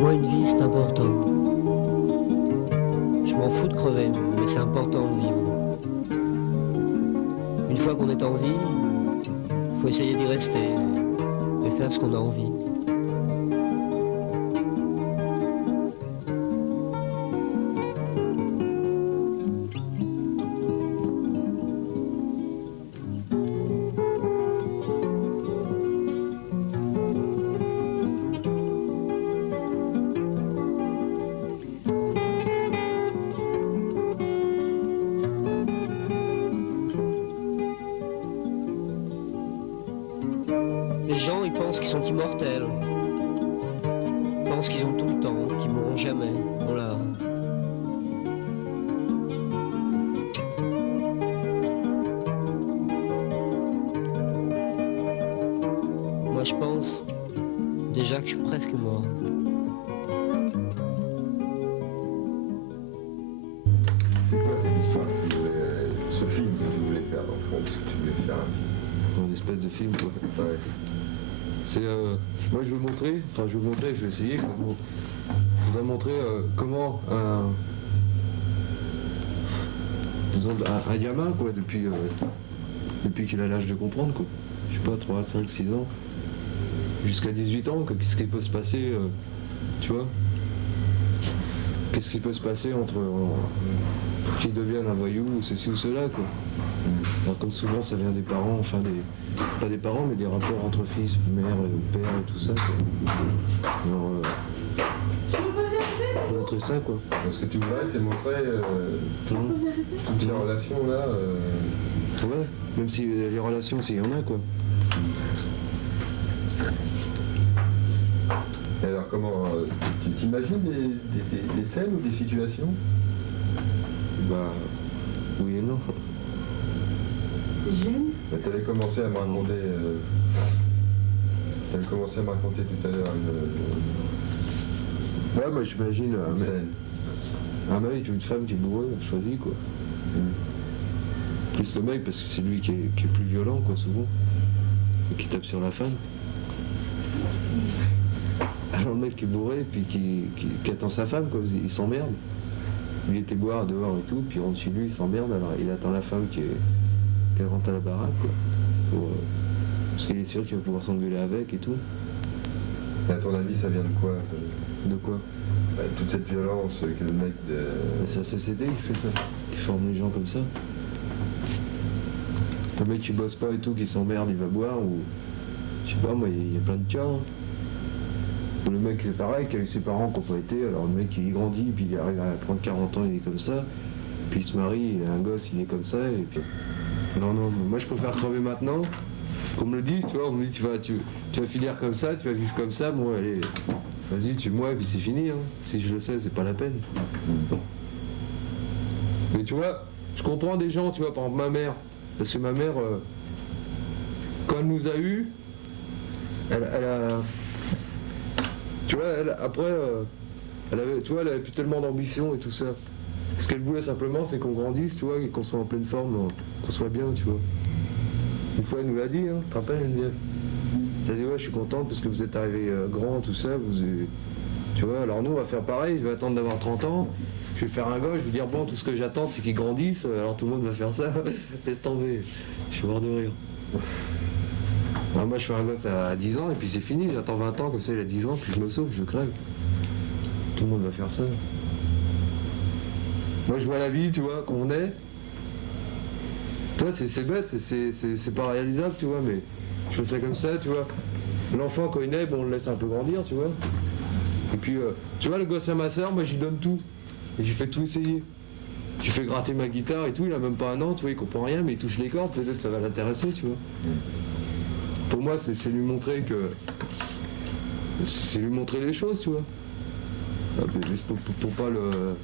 moi, une vie, c'est important. Je m'en fous de crever, mais c'est important de vivre. Une fois qu'on est en vie, faut essayer d'y rester et faire ce qu'on a envie. Les gens, ils pensent qu'ils sont immortels. Ils pensent qu'ils ont tout le temps, qu'ils mourront jamais. Voilà. Moi, je pense déjà que je suis presque mort. C'est quoi cette histoire que tu voulais, ce film que tu voulais faire dans le fond, que tu voulais faire Une espèce de film, quoi. Ouais. C'est, moi je veux montrer, je vais essayer, quoi. Je voudrais montrer comment disons, un gamin, quoi, depuis qu'il a l'âge de comprendre, quoi. Je sais pas, 3, 5, 6 ans, jusqu'à 18 ans, quoi. Qu'est-ce qui peut se passer, tu vois? Qu'est-ce qui peut se passer pour qu'il devienne un voyou, ou ceci ou cela, quoi. Alors, comme souvent ça vient des parents, pas des parents, mais des rapports entre fils, mère, père et tout ça, quoi. Alors, montrer ça, quoi. Donc, ce que tu voudrais, c'est montrer toutes les relations là. Ouais, même si les relations, s'il y en a, quoi. Et alors comment, tu t'imagines des scènes ou des situations? Bah, oui et non. Bah, t'avais commencé à me raconter, tout à l'heure Ouais, moi j'imagine une scène. un mec ou une femme qui est bourré, choisi, quoi. Plus le mec, parce que c'est lui qui est plus violent, quoi, souvent. Et qui tape sur la femme. Alors le mec qui est bourré, puis qui attend sa femme, quoi, il s'emmerde. Il était boire dehors et tout, puis il rentre chez lui, il s'emmerde, alors il attend la femme qu'elle rentre à la baraque, quoi. Parce qu'il est sûr qu'il va pouvoir s'engueuler avec et tout. Et à ton avis, ça vient de quoi De quoi? Bah, toute cette violence que le mec de... C'est la société qui fait ça, qui forme les gens comme ça. Le mec qui bosse pas et tout, qui s'emmerde, il va boire, ou... Je sais pas, moi, il y a plein de cas, hein. Ou le mec, c'est pareil, qui a eu ses parents qui n'ont pas été, alors le mec, il grandit, puis il arrive à 30-40 ans, il est comme ça, puis il se marie, il a un gosse, il est comme ça, et puis... Non, moi je préfère crever maintenant, qu'on me le dise, tu vois, on me dit, tu vas finir comme ça, tu vas vivre comme ça, bon, allez, vas-y, tue-moi, et puis c'est fini, hein. Si je le sais, c'est pas la peine. Mais tu vois, je comprends des gens, tu vois, par exemple ma mère, parce que ma mère, quand elle nous a eus, elle a... Tu vois, après, elle avait plus tellement d'ambition et tout ça. Ce qu'elle voulait simplement, c'est qu'on grandisse, tu vois, et qu'on soit en pleine forme, qu'on soit bien, tu vois. Une fois, elle nous l'a dit, hein, tu te rappelles, Geneviève? Elle a dit, ouais, je suis contente parce que vous êtes arrivés grands, tout ça, tu vois, alors nous, on va faire pareil, je vais attendre d'avoir 30 ans, je vais faire un gosse, je vais dire, bon, tout ce que j'attends, c'est qu'ils grandissent, alors tout le monde va faire ça, laisse tomber, je suis mort de rire. Alors moi je fais un gosse à 10 ans et puis c'est fini, j'attends 20 ans, comme ça il a 10 ans, puis je me sauve, je crève. Tout le monde va faire ça. Moi je vois la vie, tu vois, qu'on est. Toi c'est bête, c'est pas réalisable, tu vois, mais je fais ça comme ça, tu vois. L'enfant quand il naît, bon, on le laisse un peu grandir, tu vois. Et puis, tu vois, le gosse à ma soeur, moi j'y donne tout. Et j'ai fait tout essayer. J'ai fait gratter ma guitare et tout, il a même pas un an, tu vois, il comprend rien, mais il touche les cordes, peut-être ça va l'intéresser, tu vois. Pour moi, c'est lui montrer que... C'est lui montrer les choses, tu vois. Pour pas le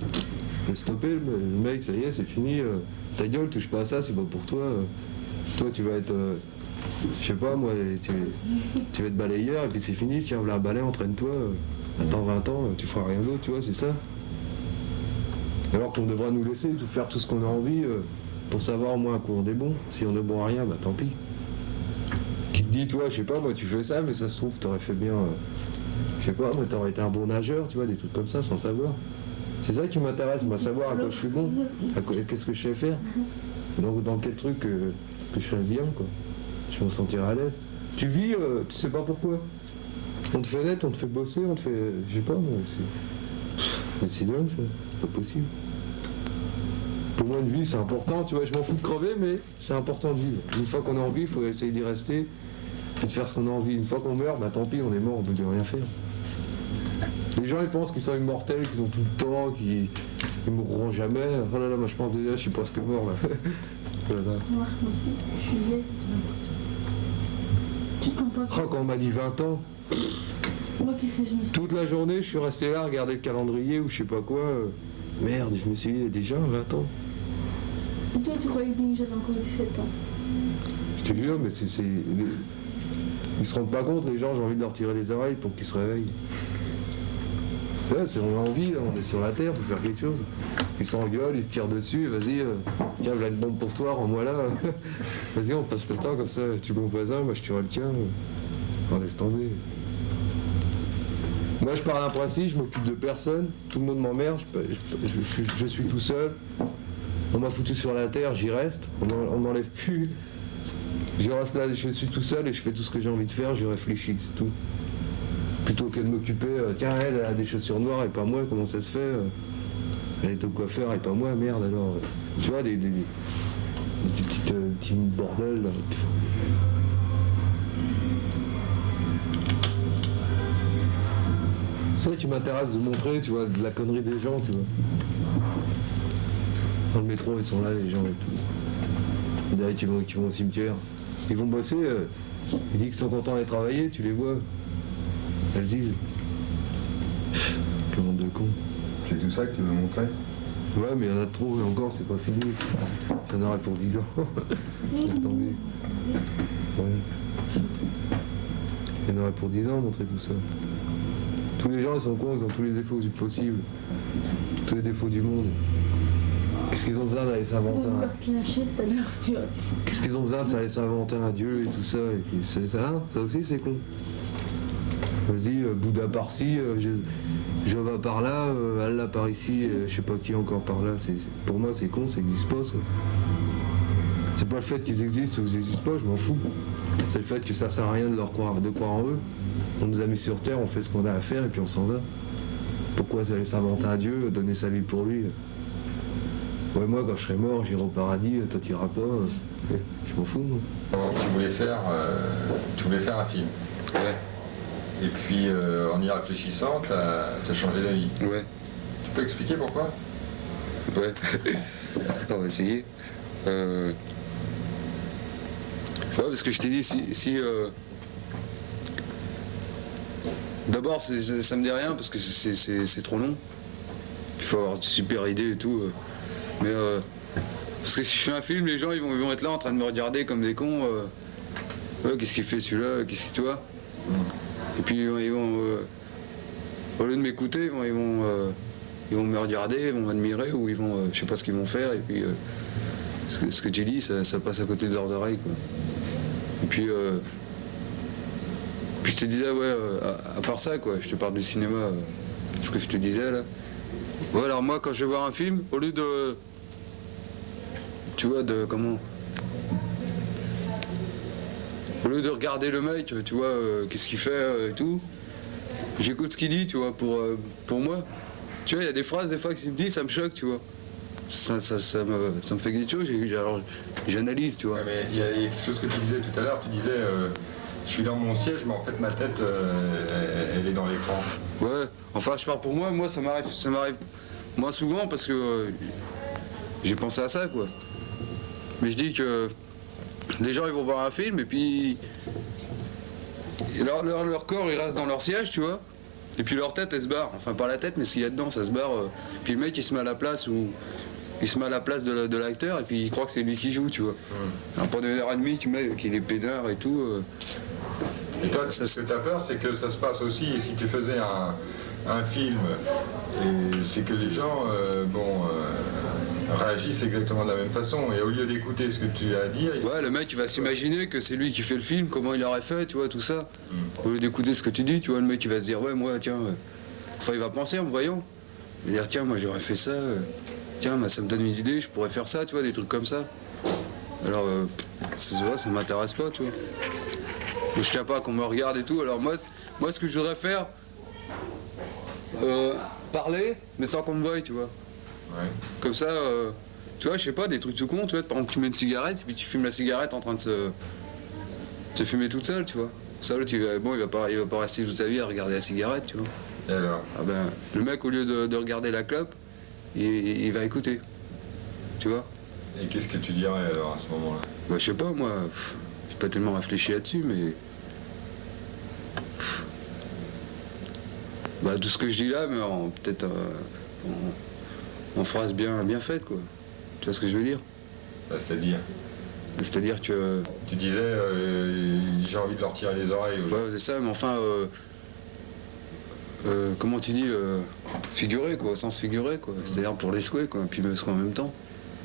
stopper, le mec, ça y est, c'est fini. Ta gueule, touche pas à ça, c'est pas pour toi. Toi, tu vas être... je sais pas, moi, tu vas être balayeur, et puis c'est fini, tiens, voilà un balai, entraîne-toi. Attends 20 ans, tu feras rien d'autre, tu vois, c'est ça. Alors qu'on devrait nous laisser tout faire tout ce qu'on a envie, pour savoir au moins à quoi on est bon. Si on est bon à rien, bah tant pis. Qui te dit, toi, je sais pas, moi tu fais ça, mais ça se trouve, t'aurais fait bien Je sais pas, moi t'aurais été un bon nageur, tu vois, des trucs comme ça sans savoir. C'est ça qui m'intéresse, moi, savoir à quoi je suis bon, qu'est-ce que je sais faire, dans quel truc que je serais bien, quoi. Je me sentirais à l'aise. Tu vis, tu sais pas pourquoi. On te fait naître, on te fait bosser, on te fait. Je sais pas, moi, c'est dingue ça, c'est pas possible. Pour moi, une vie, c'est important, tu vois, je m'en fous de crever, mais c'est important de vivre. Une fois qu'on a envie, il faut essayer d'y rester et de faire ce qu'on a envie. Une fois qu'on meurt, bah tant pis, on est mort, on peut plus rien faire. Les gens, ils pensent qu'ils sont immortels, qu'ils ont tout le temps, qu'ils ne mourront jamais. Oh là là, moi je pense déjà, je suis presque mort là. Oh là là. Moi aussi, je suis vieille, j'ai l'impression. Tu te sens pas Oh, quand on m'a dit 20 ans, Moi, qu'est-ce que je me sens? toute la journée, je suis resté là à regarder le calendrier ou je sais pas quoi. Merde, je me suis dit, déjà 20 ans. Et toi, tu croyais bien que j'avais encore 17 ans? Je te jure, mais c'est. Ils se rendent pas compte, les gens, j'ai envie de leur tirer les oreilles pour qu'ils se réveillent. C'est vrai, on a envie, là, on est sur la terre, faut faire quelque chose. Ils s'engueulent, ils se tirent dessus, vas-y, tiens, voilà une bombe pour toi, rends-moi là. Vas-y, on passe le temps comme ça, tu mon voisin, moi je tuerai le tien. On laisse tomber. Moi je pars d'un principe, je m'occupe de personne, tout le monde m'emmerde, je suis tout seul. On m'a foutu sur la terre, j'y reste, on m'enlève plus. Je reste là, je suis tout seul et je fais tout ce que j'ai envie de faire, je réfléchis, c'est tout. Plutôt que de m'occuper, tiens, elle a des chaussures noires et pas moi, comment ça se fait elle est au coiffeur et pas moi, merde alors. Tu vois, des petits bordels là. C'est ça qui m'intéresse de montrer, tu vois, de la connerie des gens, tu vois. Dans le métro, ils sont là, les gens et tout. Derrière, qui vont au cimetière. Ils vont bosser, ils disent qu'ils sont contents d'aller travailler, tu les vois. Vas-y. Le monde de con. C'est tout ça que tu veux montrer? Ouais, mais il y en a trop et encore, c'est pas fini. J'en aurai pour 10 ans. Laisse tomber. Ouais. Il y en aurait pour 10 ans, montrer tout ça. Tous les gens, ils sont cons, ils ont tous les défauts possibles. Tous les défauts du monde. Qu'est-ce qu'ils ont besoin d'aller s'inventer Qu'est-ce qu'ils ont besoin d'aller s'inventer un dieu et tout ça, et puis c'est ça, ça aussi c'est con. Vas-y, Bouddha par-ci, Jéhovah par là, Allah par ici, je sais pas qui encore par là. Pour moi c'est con, ça n'existe pas ça. C'est pas le fait qu'ils existent ou qu'ils n'existent pas, je m'en fous. C'est le fait que ça sert à rien de croire en eux. On nous a mis sur terre, on fait ce qu'on a à faire et puis on s'en va. Pourquoi aller s'inventer un dieu, donner sa vie pour lui? Ouais, moi quand je serai mort, j'irai au paradis, toi t'iras pas. Je m'en fous moi. Tu voulais faire un film. Ouais. Et puis en y réfléchissant, t'as changé d'avis. Ouais. Tu peux expliquer pourquoi? Ouais. Attends, on va essayer. Ouais, parce que je t'ai dit, si d'abord, ça me dit rien parce que c'est trop long. Il faut avoir de super idées et tout. Mais parce que si je fais un film, les gens ils vont être là en train de me regarder comme des cons. Ouais, qu'est-ce qu'il fait celui-là? Qu'est-ce que toi? Et puis ils vont, au lieu de m'écouter, ils vont me regarder, ils vont m'admirer ou ils vont, je sais pas ce qu'ils vont faire. Et puis ce que tu dis, ça passe à côté de leurs oreilles, quoi. Et puis je te disais, ouais, à part ça, quoi, je te parle du cinéma, ce que je te disais là. Ouais, alors moi, quand je vais voir un film, au lieu de, tu vois, au lieu de regarder le mec, tu vois, qu'est-ce qu'il fait et tout, j'écoute ce qu'il dit, tu vois, pour moi. Tu vois, il y a des phrases, des fois, qu'il me dit, ça me choque, tu vois. Ça me fait quelque chose, alors j'analyse, tu vois. Ouais, mais il y a quelque chose que tu disais tout à l'heure, tu disais, je suis dans mon siège, mais en fait ma tête, elle est dans l'écran. Ouais, enfin je parle pour moi, ça m'arrive moins souvent parce que j'ai pensé à ça, quoi. Mais je dis que les gens ils vont voir un film et puis leur corps il reste dans leur siège, tu vois. Et puis leur tête elle se barre, enfin pas la tête mais ce qu'il y a dedans ça se barre. Puis le mec il se met à la place de l'acteur et puis il croit que c'est lui qui joue, tu vois. Alors pendant 1h30 tu mets qu'il est pédard et tout. Et toi, ce que tu as peur, c'est que ça se passe aussi, si tu faisais un film, et c'est que les gens, réagissent exactement de la même façon. Et au lieu d'écouter ce que tu as à dire, Ouais, le mec il va s'imaginer que c'est lui qui fait le film, comment il aurait fait, tu vois, tout ça. Au lieu d'écouter ce que tu dis, tu vois, le mec il va se dire, ouais, moi, tiens, enfin il va penser en me voyant. Il va dire, tiens, moi j'aurais fait ça, tiens, ça me donne une idée, je pourrais faire ça, tu vois, des trucs comme ça. Alors, c'est vrai, ça m'intéresse pas, tu vois. Moi, je tiens pas qu'on me regarde et tout, alors moi ce que je voudrais faire, parler, mais sans qu'on me voie, tu vois. Ouais. Comme ça, tu vois, je sais pas, des trucs tout cons, tu vois, par exemple, tu mets une cigarette, et puis tu fumes la cigarette en train de se fumer toute seule, tu vois. Ça, l'autre, il va pas rester toute sa vie à regarder la cigarette, tu vois. Et alors? Ah ben, le mec, au lieu de regarder la clope, il va écouter, tu vois. Et qu'est-ce que tu dirais alors à ce moment-là? Bah, je sais pas, moi, j'ai pas tellement réfléchi là-dessus, mais... Bah, tout ce que je dis là, mais peut-être en phrase bien faite, quoi. Tu vois ce que je veux dire? Bah, c'est-à-dire? C'est-à-dire que... Tu disais, j'ai envie de leur tirer les oreilles. Ouais, c'est ça, mais enfin... comment tu dis, figuré, quoi, au sens figuré, quoi. C'est-à-dire pour les secouer, quoi, puis me secouer en même temps.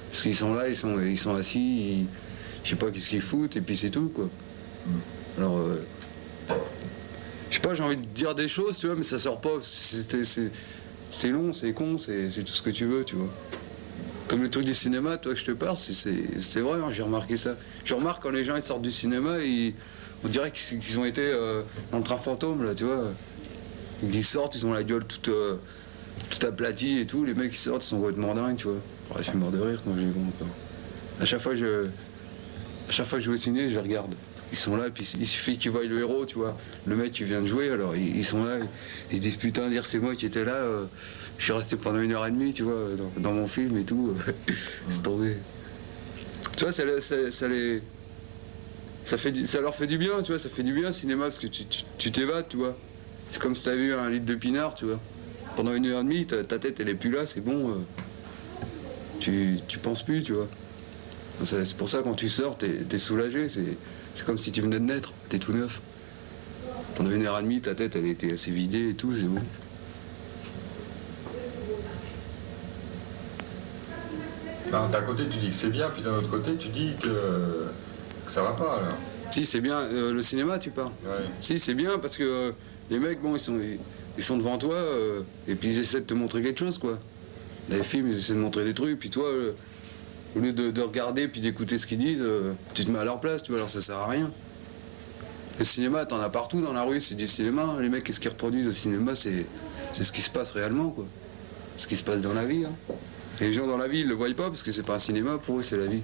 Parce qu'ils sont là, ils sont assis, je sais pas qu'est-ce qu'ils foutent, et puis c'est tout, quoi. Alors, je sais pas, j'ai envie de dire des choses, tu vois, mais ça sort pas. C'est long, c'est con, c'est tout ce que tu veux, tu vois. Comme le truc du cinéma, toi, que je te parle, c'est vrai, hein, j'ai remarqué ça. Je remarque quand les gens ils sortent du cinéma, on dirait qu'ils ont été dans le train fantôme, là, tu vois. Ils sortent, ils ont la gueule toute aplatie et tout. Les mecs qui sortent, ils sont complètement dingues, tu vois. Ouais, je suis mort de rire quand je les vois encore. À chaque fois que je vais au ciné, je les regarde. Ils sont là, puis il suffit qu'ils voient le héros, tu vois. Le mec qui vient de jouer, alors ils sont là, ils se disent putain, dire c'est moi qui étais là. Je suis resté pendant 1h30, tu vois, dans mon film et tout. C'est tombé. Tu vois, ça leur fait du bien, tu vois, ça fait du bien le cinéma parce que tu t'évades, tu vois. C'est comme si t'avais eu un litre de pinard, tu vois. Pendant 1h30, ta tête elle est plus là, c'est bon. Tu penses plus, tu vois. C'est pour ça quand tu sors, t'es soulagé, c'est comme si tu venais de naître, t'es tout neuf. Pendant 1h30, ta tête elle était assez vidée et tout, c'est bon. Ben, d'un côté tu dis que c'est bien, puis d'un autre côté tu dis que ça va pas alors. Si, c'est bien, le cinéma tu parles. Ouais. Si, c'est bien parce que les mecs, bon, ils sont devant toi et puis ils essaient de te montrer quelque chose, quoi. Dans les films, ils essaient de montrer des trucs, puis toi, au lieu de regarder puis d'écouter ce qu'ils disent, tu te mets à leur place, tu vois, alors ça sert à rien. Le cinéma, t'en as partout dans la rue, c'est du cinéma. Les mecs, qu'est-ce qu'ils reproduisent au cinéma, c'est ce qui se passe réellement, quoi. Ce qui se passe dans la vie, hein. Et les gens dans la vie, ils le voient pas parce que c'est pas un cinéma, pour eux, c'est la vie.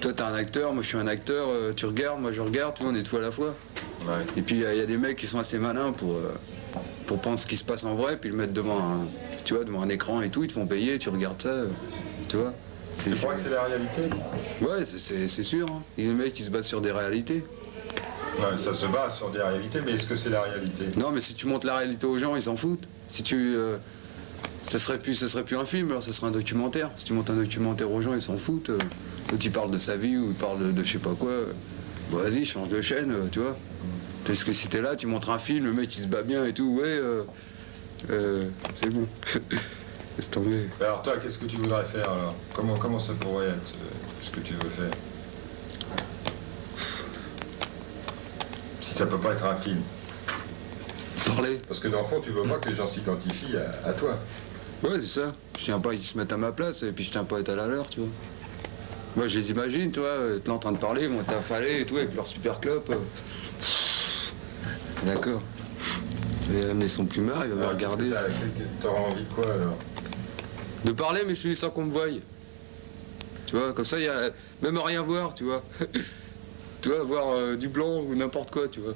Toi, t'es un acteur, moi je suis un acteur, tu regardes, moi je regarde, tu vois, on est tout à la fois. Ouais. Et puis il y a des mecs qui sont assez malins pour prendre ce qui se passe en vrai, puis le mettre devant un écran et tout, ils te font payer, tu regardes ça, tu vois. Tu crois que c'est la réalité? Ouais, c'est sûr. Hein. Les mecs qui se basent sur des réalités. Ouais, ça se base sur des réalités, mais est-ce que c'est la réalité? Non, mais si tu montres la réalité aux gens, ils s'en foutent. Si ça serait plus un film, alors ça serait un documentaire. Si tu montres un documentaire aux gens, ils s'en foutent. Quand ils parlent de sa vie ou ils parlent de je sais pas quoi, bon, vas-y, change de chaîne, tu vois. Parce que si t'es là, tu montres un film, le mec il se bat bien et tout, ouais, c'est bon. Laisse tomber. Alors toi, qu'est-ce que tu voudrais faire alors? Comment ça pourrait être ce que tu veux faire? Si ça peut pas être un film. Parler. Parce que dans le fond, tu veux pas que les gens s'identifient à toi. Ouais, c'est ça. Je tiens pas à qu'ils se mettent à ma place et puis je tiens pas à être à la leur, tu vois. Moi, je les imagine, tu vois, être là en train de parler, ils vont être affalés et tout, avec leur super clope. D'accord. Et amener son plumard, il va me regarder. T'auras envie de quoi alors? De parler, mais je suis sans qu'on me voie. Tu vois, comme ça, il y a même à rien voir, tu vois. Tu vois, voir du blanc ou n'importe quoi, tu vois.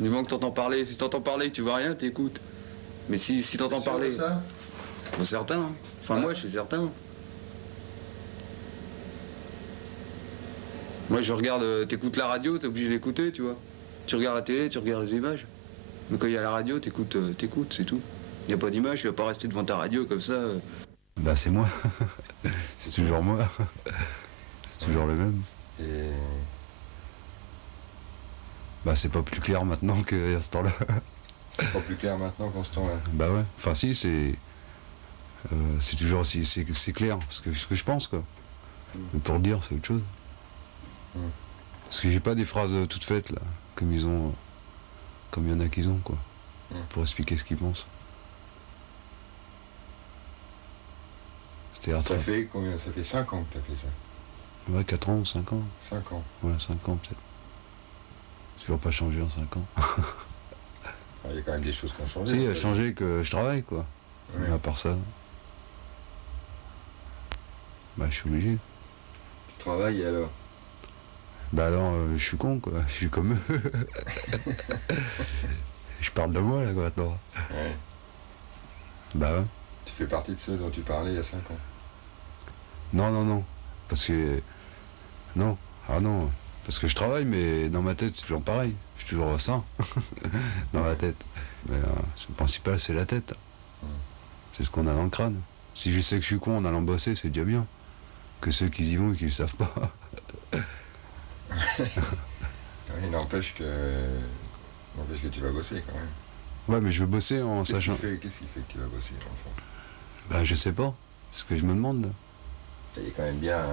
Du moment que t'entends parler, si t'entends parler et que tu vois rien, t'écoutes. Mais si t'entends parler... Ça Ben, certain. Hein. Enfin, moi, je suis certain. Moi, je regarde, t'écoutes la radio, t'es obligé d'écouter, tu vois. Tu regardes la télé, tu regardes les images. Mais quand il y a la radio, t'écoutes, c'est tout. Il n'y a pas d'image, tu vas pas rester devant ta radio comme ça. Bah, c'est moi. C'est toujours moi. C'est toujours le même. Et... Bah, c'est pas plus clair maintenant qu'à ce temps-là. C'est pas plus clair maintenant qu'en ce temps-là. Bah ouais. Enfin, si, c'est... c'est toujours aussi c'est clair ce que je pense quoi. Mais pour le dire c'est autre chose. Parce que j'ai pas des phrases toutes faites là, comme il y en a qu'ils ont quoi, pour expliquer ce qu'ils pensent. Ça fait combien? Ça fait 5 ans que tu as fait ça? Ouais, 4 ans ou 5 ans. 5 ans. Ouais, 5 ans peut-être. Toujours pas changé en 5 ans. Il y a quand même des choses qui ont changé. Si, il a changé que je travaille quoi. Ouais. Mais à part ça, bah je suis obligé. Tu travailles et alors? Bah alors, je suis con quoi, je suis comme eux. Je parle de moi là quoi, maintenant. Ouais. Bah ouais. Tu fais partie de ceux dont tu parlais il y a 5 ans. Non. Parce que. Non. Ah non. Parce que je travaille, mais dans ma tête, c'est toujours pareil. Je suis toujours sain. Dans ma tête. Mais le principal, c'est la tête. C'est ce qu'on a dans le crâne. Si je sais que je suis con en allant bosser, c'est déjà bien. Que ceux qui y vont et qui le savent pas. Il n'empêche que tu vas bosser quand même. Ouais, mais je veux bosser en sachant. Qu'est-ce qui fait que tu vas bosser enfin? Bah, je sais pas. C'est ce que je me demande. Là. Il est quand même bien.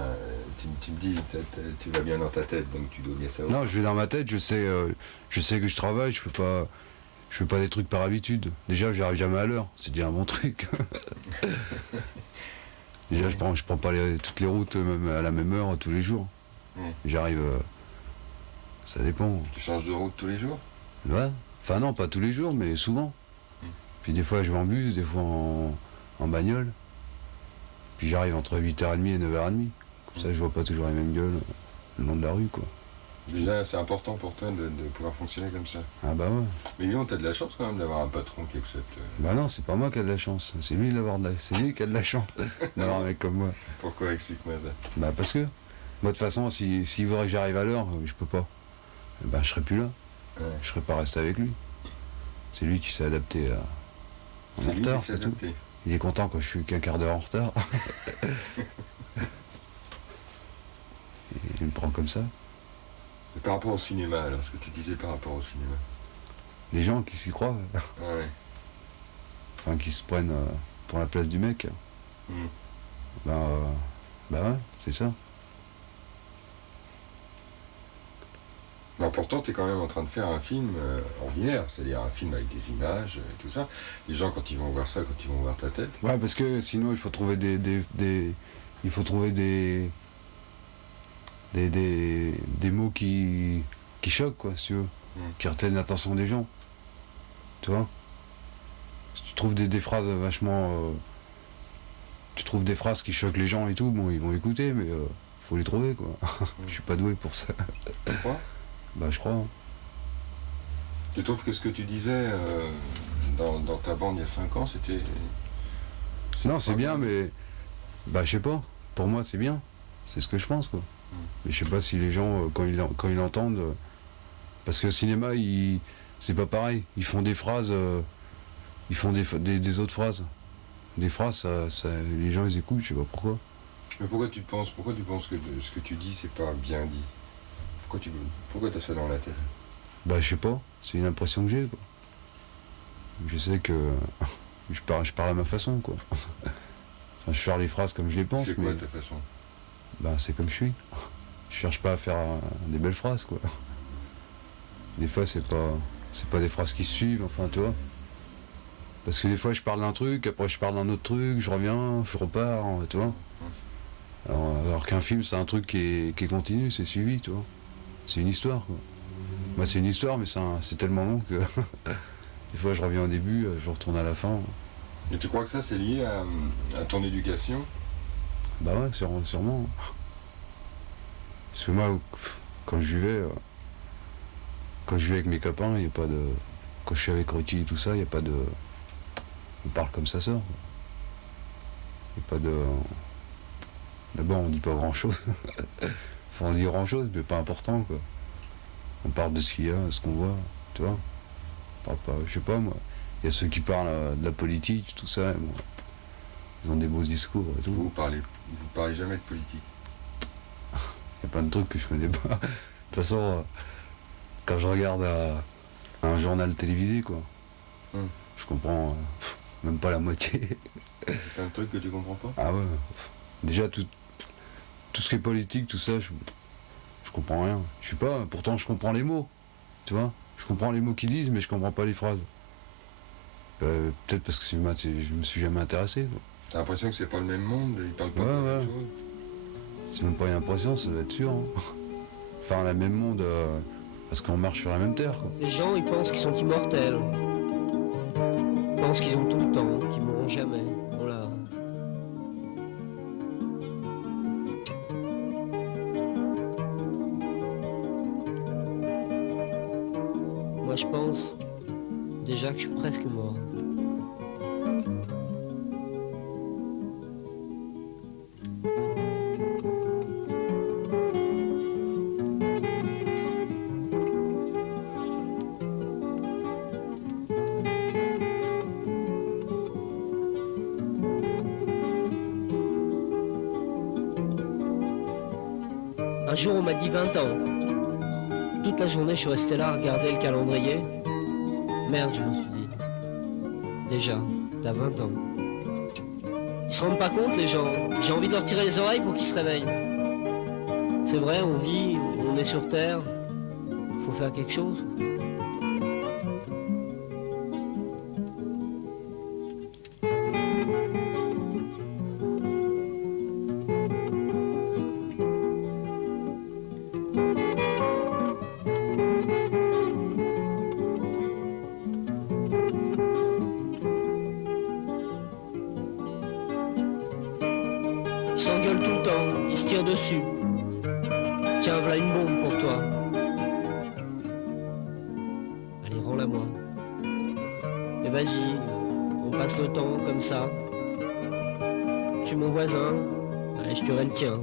Tu me dis, tu vas bien dans ta tête, donc tu dois bien savoir. Non, je vais dans ma tête, je sais que je travaille, je fais pas des trucs par habitude. Déjà, j'arrive jamais à l'heure. C'est déjà un bon truc. Déjà, je prends pas toutes les routes même à la même heure tous les jours. J'arrive. Ça dépend. Tu changes de route tous les jours? Ouais. Enfin non, pas tous les jours, mais souvent. Puis des fois je vais en bus, des fois en bagnole. Puis j'arrive entre 8h30 et 9h30. Comme ça je vois pas toujours les mêmes gueules le long de la rue quoi. Déjà c'est important pour toi de pouvoir fonctionner comme ça. Ah bah ouais. Mais Lyon, t'as de la chance quand même d'avoir un patron qui accepte. Bah non, c'est pas moi qui a de la chance. C'est lui qui a de la chance d'avoir un mec comme moi. Pourquoi? Explique-moi ça. Bah parce que, moi de toute façon, s'il voudrait que j'arrive à l'heure, je peux pas. Bah je serais plus là. Ouais. Je serais pas resté avec lui. C'est lui qui s'est adapté en retard, c'est tout. Il est content quand je suis qu'un quart d'heure en retard. Il me prend comme ça. Et par rapport au cinéma, alors, ce que tu disais par rapport au cinéma. Les gens qui s'y croient, Ouais. enfin qui se prennent pour la place du mec, bah ouais, c'est ça. Mais pourtant, tu es quand même en train de faire un film ordinaire, c'est-à-dire un film avec des images et tout ça. Les gens, quand ils vont voir ça, quand ils vont voir ta tête. Ouais, parce que sinon il faut trouver il faut trouver des mots qui choquent quoi, si tu veux, qui retiennent l'attention des gens. Tu vois? Si tu trouves des phrases vachement, tu trouves des phrases qui choquent les gens et tout, bon, ils vont écouter, mais faut les trouver quoi. Je suis pas doué pour ça. Tu crois? Bah je crois. Hein. Tu trouves que ce que tu disais dans ta bande il y a 5 ans, c'était... Non, c'est bien, mais bah je sais pas. Pour moi, c'est bien. C'est ce que je pense quoi. Mais je sais pas si les gens quand ils entendent, parce que le cinéma, c'est pas pareil. Ils font des phrases, ils font des autres phrases. Des phrases, les gens ils écoutent. Je sais pas pourquoi. Mais pourquoi tu penses que ce que tu dis c'est pas bien dit? Pourquoi t'as ça dans la tête? Bah je sais pas, c'est une impression que j'ai quoi. Je sais que je parle à ma façon quoi. Enfin, je cherche les phrases comme je les pense. C'est quoi mais ta façon? bah c'est comme je suis. Je cherche pas à faire des belles phrases quoi. Des fois c'est pas des phrases qui se suivent, enfin tu vois. Parce que des fois je parle d'un truc, après je parle d'un autre truc, je reviens, je repars, tu vois. Alors qu'un film c'est un truc qui est continu, c'est suivi, tu vois. C'est une histoire quoi. Moi c'est une histoire mais c'est tellement long que des fois je reviens au début, je retourne à la fin. Et tu crois que ça c'est lié à ton éducation? Bah ouais, sûrement. Parce que moi, quand je vivais avec mes copains, il n'y a pas de... Quand je suis avec Ruti et tout ça, il n'y a pas de... On parle comme ça sort. Il n'y a pas de... D'abord, on dit pas grand-chose. Enfin, on dit grand-chose, mais pas important, quoi. On parle de ce qu'il y a, ce qu'on voit, tu vois. On parle pas... Je sais pas, moi. Il y a ceux qui parlent de la politique, tout ça. Bon, ils ont des beaux discours et tout. Vous parlez jamais de politique? Il y a plein de trucs que je connais pas. De toute façon, quand je regarde un journal télévisé, quoi, je comprends même pas la moitié. C'est plein de trucs que tu comprends pas. Ah ouais. Déjà tout ce qui est politique, tout ça, je comprends rien. Je sais pas, pourtant je comprends les mots. Tu vois, je comprends les mots qu'ils disent, mais je comprends pas les phrases. Peut-être parce que je me suis jamais intéressé. Quoi. T'as l'impression que c'est pas le même monde, ils parlent pas de la même chose. C'est même pas une impression, ça doit être sûr. Hein. Enfin, le même monde, parce qu'on marche sur la même terre. Quoi. Les gens, ils pensent qu'ils sont immortels. Ils pensent qu'ils ont tout le temps, qu'ils mourront jamais. Voilà. Moi, je pense déjà que je suis presque mort. Un jour, on m'a dit 20 ans. Toute la journée, je suis resté là à regarder le calendrier. Merde, je me suis dit. Déjà, t'as 20 ans. Ils se rendent pas compte, les gens. J'ai envie de leur tirer les oreilles pour qu'ils se réveillent. C'est vrai, on vit, on est sur Terre. Faut faire quelque chose. Ils s'engueulent tout le temps, ils se tirent dessus. Tiens, voilà une bombe pour toi. Allez, rends-la moi. Et vas-y, on passe le temps comme ça. Tu mon voisin, allez, je tuerai le tien.